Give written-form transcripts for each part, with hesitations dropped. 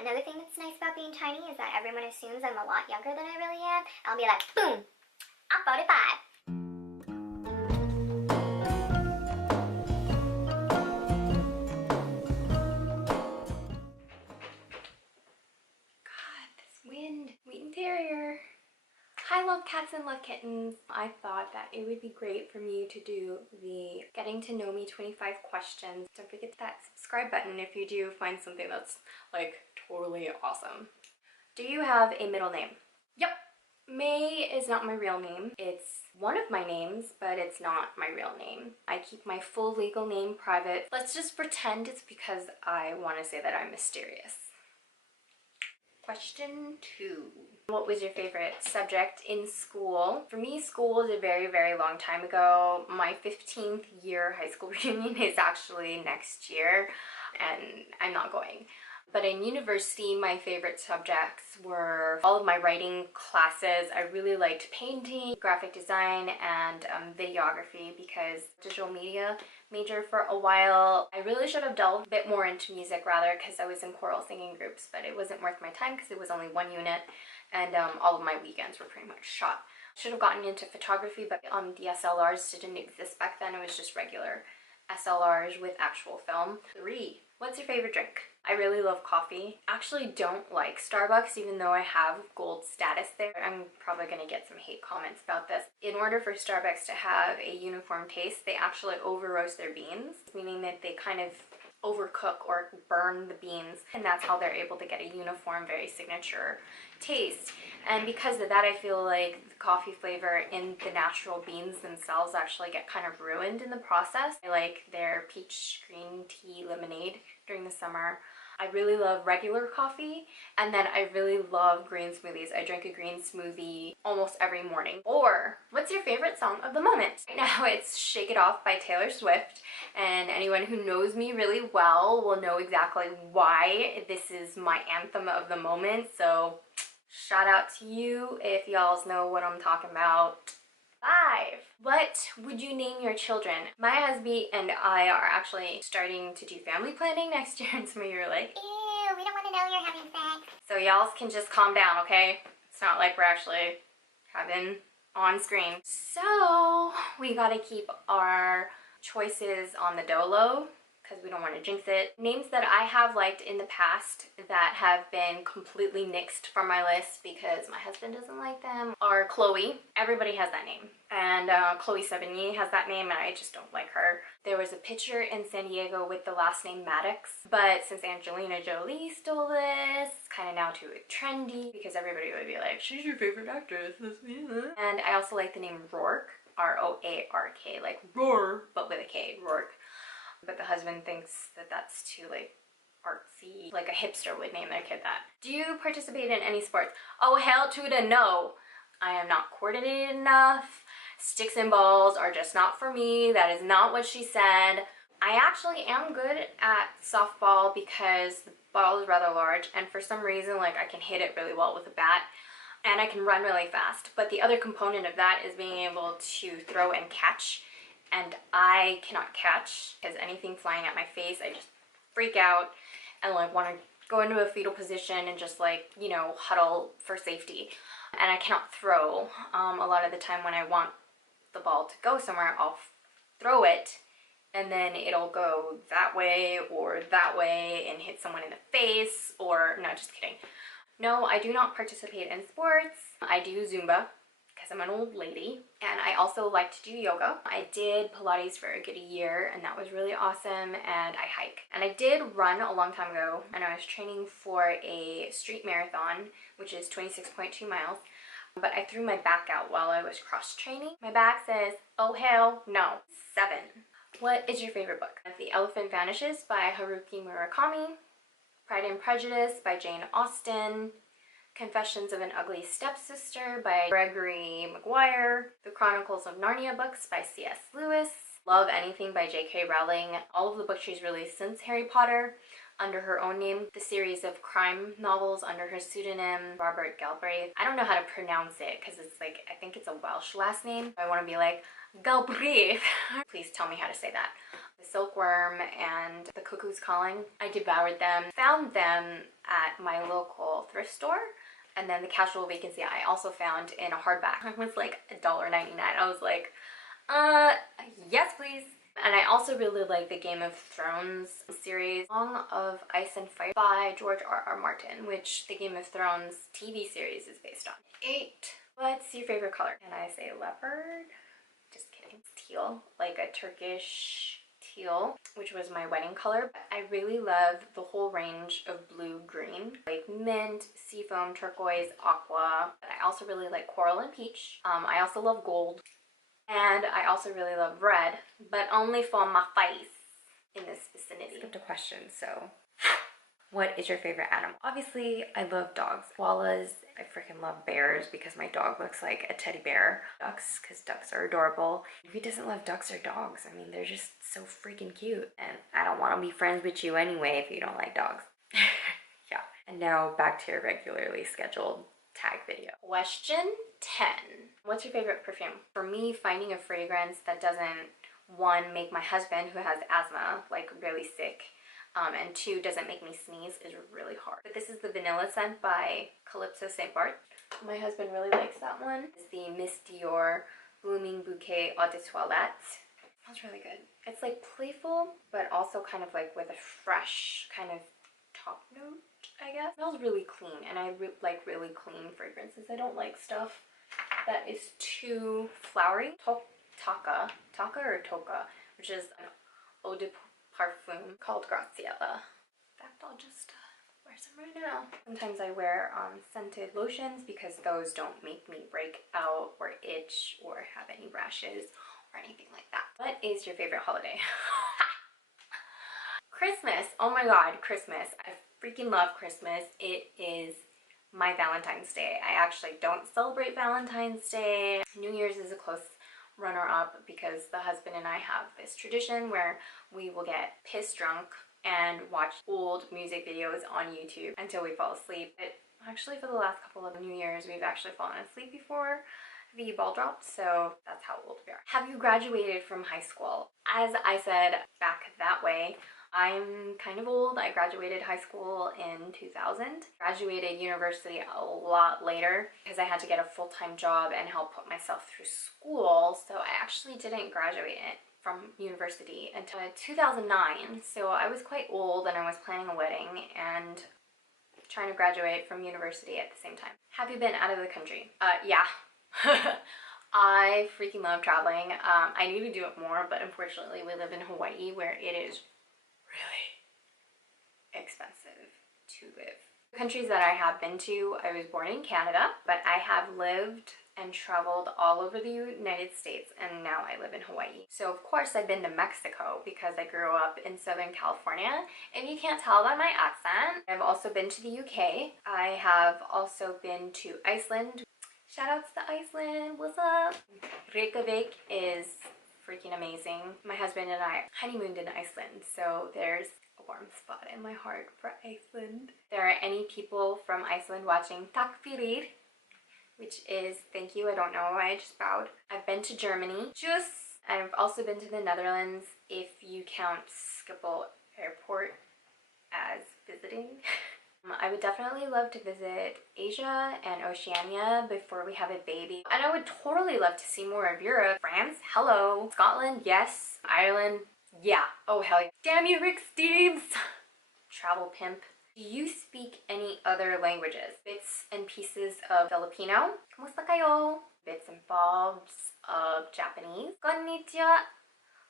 Another thing that's nice about being tiny is that everyone assumes I'm a lot younger than I really am. I'll be like, boom, I'm 45. Wind Terrier. I love cats and love kittens. I thought that it would be great for me to do the getting to know me 25 questions. Don't forget that subscribe button if you do find something that's like totally awesome. Do you have a middle name? Yep. Mae is not my real name. It's one of my names, but it's not my real name. I keep my full legal name private. Let's just pretend it's because I want to say that I'm mysterious. Question 2. What was your favorite subject in school? For me, school was a very, very long time ago. My 15th year high school reunion is actually next year, and I'm not going. But in university, my favorite subjects were all of my writing classes. I really liked painting, graphic design, and videography because digital media major for a while. I really should have delved a bit more into music rather because I was in choral singing groups, but it wasn't worth my time because it was only one unit and all of my weekends were pretty much shot. Should have gotten into photography, but DSLRs didn't exist back then. It was just regular SLRs with actual film. 3. What's your favorite drink? I really love coffee. Actually don't like Starbucks even though I have gold status there. I'm probably going to get some hate comments about this. In order for Starbucks to have a uniform taste, they actually over roast their beans, meaning that they kind of overcook or burn the beans, and that's how they're able to get a uniform, very signature taste. And because of that, I feel like the coffee flavor in the natural beans themselves actually get kind of ruined in the process. I like their peach green tea lemonade during the summer. I really love regular coffee, and then I really love green smoothies. I drink a green smoothie almost every morning. Or, what's your favorite song of the moment? Right now it's Shake It Off by Taylor Swift, and anyone who knows me really well will know exactly why this is my anthem of the moment, so shout out to you if y'all know what I'm talking about. 5. What would you name your children? My husband and I are actually starting to do family planning next year, and some of you are like, Ew, we don't want to know you're having sex. so y'all can just calm down, okay? It's not like we're actually having on screen. So we gotta keep our choices on the dolo because we don't want to jinx it. Names that I have liked in the past that have been completely nixed from my list because my husband doesn't like them are Chloe. Everybody has that name. And Chloe Sevigny has that name and I just don't like her. There was a picture in San Diego with the last name Maddox, but since Angelina Jolie stole this, it's kind of now too trendy because everybody would be like, she's your favorite actress. And I also like the name Rourke, R-O-A-R-K, like roar, but with a K, Rourke. But the husband thinks that that's too like artsy, like a hipster would name their kid that. Do you participate in any sports? Oh hell to the no. I am not coordinated enough. Sticks and balls are just not for me. That is not what she said. I actually am good at softball because the ball is rather large and for some reason like I can hit it really well with a bat and I can run really fast. But the other component of that is being able to throw and catch. And I cannot catch because anything flying at my face, I just freak out and like want to go into a fetal position and just like, you know, huddle for safety. And I cannot throw. A lot of the time when I want the ball to go somewhere, I'll throw it and then it'll go that way and hit someone in the face or, no, just kidding. No, I do not participate in sports. I do Zumba. I'm an old lady, and I also like to do yoga. I did Pilates for a good year and that was really awesome, and I hike. And I did run a long time ago and I was training for a street marathon, which is 26.2 miles, but I threw my back out while I was cross training. My back says, oh hell no. 7. What is your favorite book? The Elephant Vanishes by Haruki Murakami, Pride and Prejudice by Jane Austen, Confessions of an Ugly Stepsister by Gregory Maguire, The Chronicles of Narnia books by C.S. Lewis, Love Anything by J.K. Rowling, all of the books she's released since Harry Potter under her own name, the series of crime novels under her pseudonym Robert Galbraith. I don't know how to pronounce it because it's like, I think it's a Welsh last name. I want to be like, Galbraith. Please tell me how to say that. The silkworm and the cuckoo's calling. I devoured them. Found them at my local thrift store. And then the casual vacancy I also found in a hardback. It was like $1.99. I was like, yes please. And I also really like the Game of Thrones series, Song of Ice and Fire by George R.R. Martin, which the Game of Thrones TV series is based on. 8. What's your favorite color? Can I say leopard? Just kidding. It's teal, like a Turkish teal, which was my wedding color. I really love the whole range of blue-green, like mint, seafoam, turquoise, aqua. But I also really like coral and peach. I also love gold. And I also really love red, but only for my face in this vicinity. Skip a question, so what is your favorite animal? Obviously, I love dogs. Koalas, I freaking love bears because my dog looks like a teddy bear. Ducks, because ducks are adorable. Who doesn't love ducks or dogs? I mean, they're just so freaking cute. And I don't want to be friends with you anyway if you don't like dogs. Yeah. And now back to your regularly scheduled tag video. Question 10. What's your favorite perfume? For me, finding a fragrance that doesn't, 1, make my husband, who has asthma, like really sick, and 2, doesn't make me sneeze is really hard. But this is the vanilla scent by Calypso St. Bart. My husband really likes that one. It's the Miss Dior Blooming Bouquet Eau de Toilette. It smells really good. It's like playful, but also kind of like with a fresh kind of top note, I guess. It smells really clean, and I like really clean fragrances. I don't like stuff that is too flowery. Taka or Toka, which is an eau de parfum called Graziella. In fact, I'll just wear some right now. Sometimes I wear scented lotions because those don't make me break out or itch or have any rashes or anything like that. What is your favorite holiday? Christmas. Oh my god, Christmas. I freaking love Christmas. It is my Valentine's Day. I actually don't celebrate Valentine's Day. New Year's is a close runner-up because the husband and I have this tradition where we will get pissed drunk and watch old music videos on YouTube until we fall asleep. But actually for the last couple of New Year's, we've actually fallen asleep before the ball dropped, so that's how old we are. Have you graduated from high school? As I said back that way, I'm kind of old. I graduated high school in 2000. Graduated university a lot later because I had to get a full-time job and help put myself through school. So I actually didn't graduate from university until 2009. So I was quite old and I was planning a wedding and trying to graduate from university at the same time. Have you been out of the country? Yeah. I freaking love traveling. I need to do it more, but unfortunately we live in Hawaii where it is really expensive to live. The countries that I have been to, I was born in Canada, but I have lived and traveled all over the United States, and now I live in Hawaii. So of course I've been to Mexico because I grew up in Southern California. If you can't tell by my accent, I've also been to the UK. I have also been to Iceland. Shout outs to Iceland, what's up? Reykjavik is freaking amazing. My husband and I honeymooned in Iceland, so there's a warm spot in my heart for Iceland. If there are any people from Iceland watching, takk fyrir, which is thank you, I don't know why I just bowed. I've been to Germany. I've also been to the Netherlands if you count Schiphol Airport as visiting. I would definitely love to visit Asia and Oceania before we have a baby. And I would totally love to see more of Europe. France, hello. Scotland, yes. Ireland, yeah. Oh, hell yeah. Damn you, Rick Steves. Travel pimp. Do you speak any other languages? Bits and pieces of Filipino. Kamusta kayo? Bits and bobs of Japanese. Konnichiwa.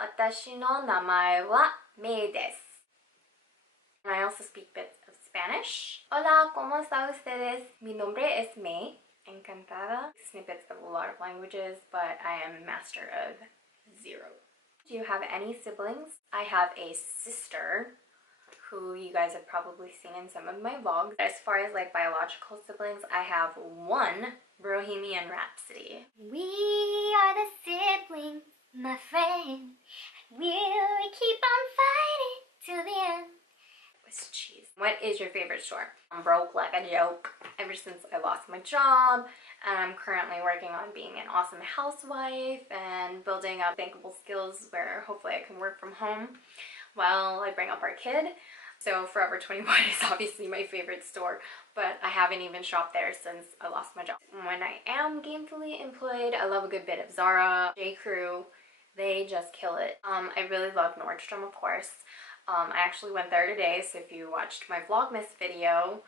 Watashi no namae wa Mae desu. And I also speak bits of Spanish. Hola, ¿cómo está ustedes? Mi nombre es Mae. Encantada. Snippets of a lot of languages, but I am master of 0. Do you have any siblings? I have a sister who you guys have probably seen in some of my vlogs. As far as like biological siblings, I have 1 Bohemian Rhapsody. We are the siblings, my friend. Will we keep on fighting till the end? It was cheesy. What is your favorite store? I'm broke like a joke ever since I lost my job, and I'm currently working on being an awesome housewife and building up bankable skills where hopefully I can work from home while I bring up our kid. So Forever 21 is obviously my favorite store, but I haven't even shopped there since I lost my job. When I am gainfully employed, I love a good bit of Zara, J. Crew. They just kill it. I really love Nordstrom, of course. I actually went there today, so if you watched my Vlogmas video,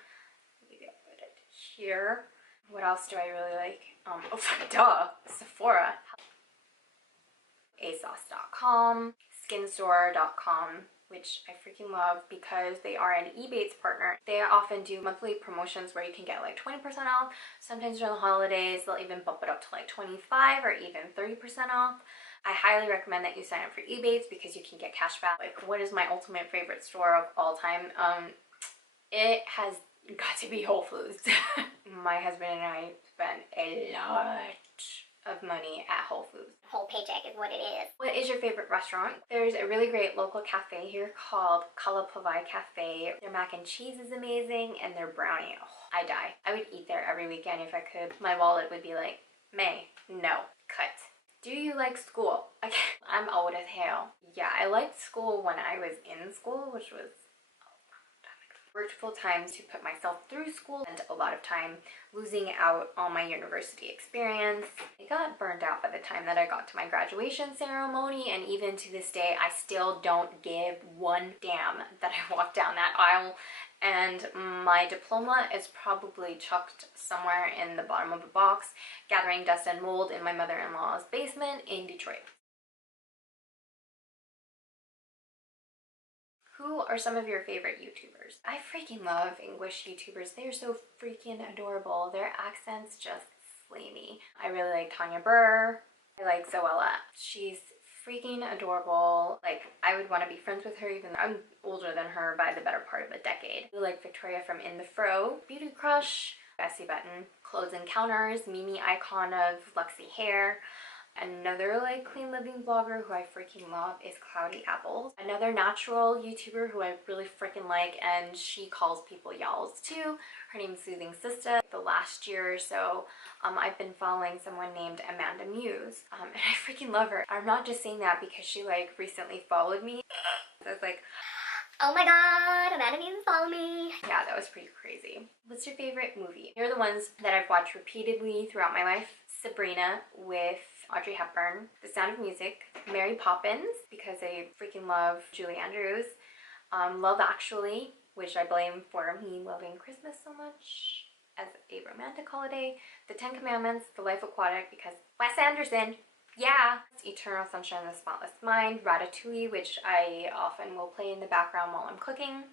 maybe I'll put it here. What else do I really like? Oh, duh, Sephora. ASOS.com, skinstore.com, which I freaking love because they are an Ebates partner. They often do monthly promotions where you can get like 20% off. Sometimes during the holidays, they'll even bump it up to like 25 or even 30% off. I highly recommend that you sign up for Ebates because you can get cash back. Like, what is my ultimate favorite store of all time? It has got to be Whole Foods. My husband and I spend a lot of money at Whole Foods. Whole paycheck is what it is. What is your favorite restaurant? There's a really great local cafe here called Kalapovai Cafe. Their mac and cheese is amazing, and their brownie, oh, I die. I would eat there every weekend if I could. My wallet would be like, May, no, cut. Do you like school? I'm old as hell. Yeah, I liked school when I was in school, which was worked full time to put myself through school and a lot of time losing out on my university experience. I got burned out by the time that I got to my graduation ceremony, and even to this day I still don't give one damn that I walked down that aisle, and my diploma is probably chucked somewhere in the bottom of a box gathering dust and mold in my mother-in-law's basement in Detroit. Who are some of your favorite YouTubers? I freaking love English YouTubers. They are so freaking adorable. Their accents just slay me. I really like Tanya Burr. I like Zoella. She's freaking adorable. Like, I would want to be friends with her even though I'm older than her by the better part of a decade. I like Victoria from In the Fro, Beauty Crush, Bessie Button, Clothes Encounters, Mimi Icon of Luxie Hair. Another like clean living vlogger who I freaking love is Cloudy Apples. Another natural YouTuber who I really freaking like, and she calls people y'alls too. Her name's Soothing Sista. The last year or so, I've been following someone named Amanda Muse, and I freaking love her. I'm not just saying that because she like recently followed me. So I was like, oh my god, Amanda Muse follow me. yeah, that was pretty crazy. What's your favorite movie? Here are the ones that I've watched repeatedly throughout my life. Sabrina with Audrey Hepburn, The Sound of Music, Mary Poppins, because I freaking love Julie Andrews, Love Actually, which I blame for me loving Christmas so much as a romantic holiday, The Ten Commandments, The Life Aquatic, because Wes Anderson, yeah, Eternal Sunshine of the Spotless Mind, Ratatouille, which I often will play in the background while I'm cooking,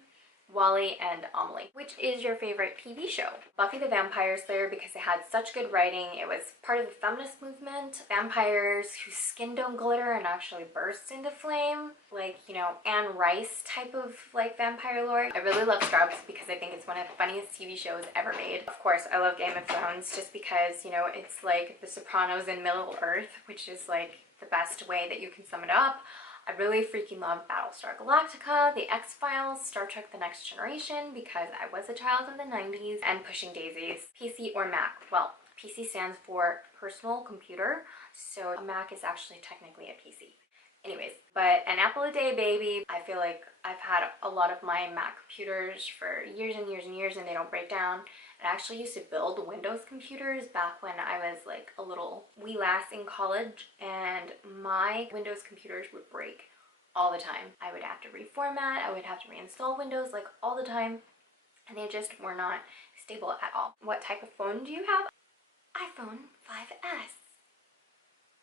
Wally, and Amelie. Which is your favorite TV show? Buffy the Vampire Slayer, because it had such good writing. It was part of the feminist movement. Vampires whose skin don't glitter and actually burst into flame. Like, you know, Anne Rice type of like vampire lore. I really love Scrubs because I think it's one of the funniest TV shows ever made. Of course, I love Game of Thrones just because, you know, it's like The Sopranos in Middle Earth, which is like the best way that you can sum it up. I really freaking love Battlestar Galactica, The X-Files, Star Trek The Next Generation because I was a child in the 90s, and Pushing Daisies. PC or Mac? Well, PC stands for personal computer, so a Mac is actually technically a PC. Anyways, but an apple a day, baby. I feel like I've had a lot of my Mac computers for years and years and years and they don't break down. I actually used to build Windows computers back when I was like a little wee lass in college, and my Windows computers would break all the time. I would have to reformat, I would have to reinstall Windows like all the time, and they just were not stable at all. What type of phone do you have? iPhone 5S.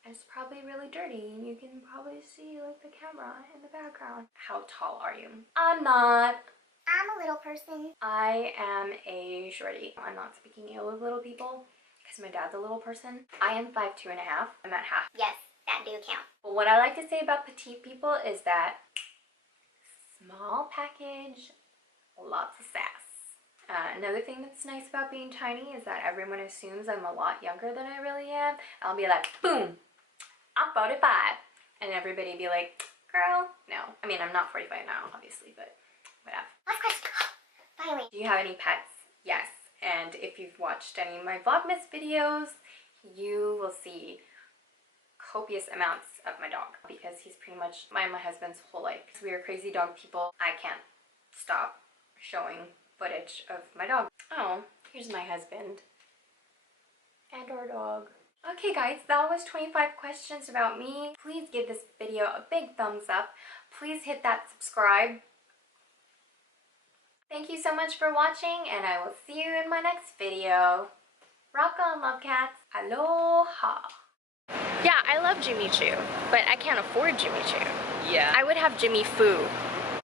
It's probably really dirty and you can probably see like the camera in the background. How tall are you? I'm not. I'm a little person. I am a shorty. I'm not speaking ill of little people because my dad's a little person. I am 5'2" and a half. I'm at half. Yes, that do count. But what I like to say about petite people is that small package, lots of sass. Another thing that's nice about being tiny is that everyone assumes I'm a lot younger than I really am. I'll be like, boom, I'm 45. And everybody be like, girl, no. I mean, I'm not 45 now, obviously, but whatever. Last question. Finally. Do you have any pets? Yes. And if you've watched any of my Vlogmas videos, you will see copious amounts of my dog because he's pretty much my and my husband's whole life. We are crazy dog people. I can't stop showing footage of my dog. Oh, here's my husband and our dog. Okay guys, that was 25 questions about me. Please give this video a big thumbs up. Please hit that subscribe. Thank you so much for watching, and I will see you in my next video. Rock on, love cats. Aloha. Yeah, I love Jimmy Choo, but I can't afford Jimmy Choo. Yeah. I would have Jimmy Foo.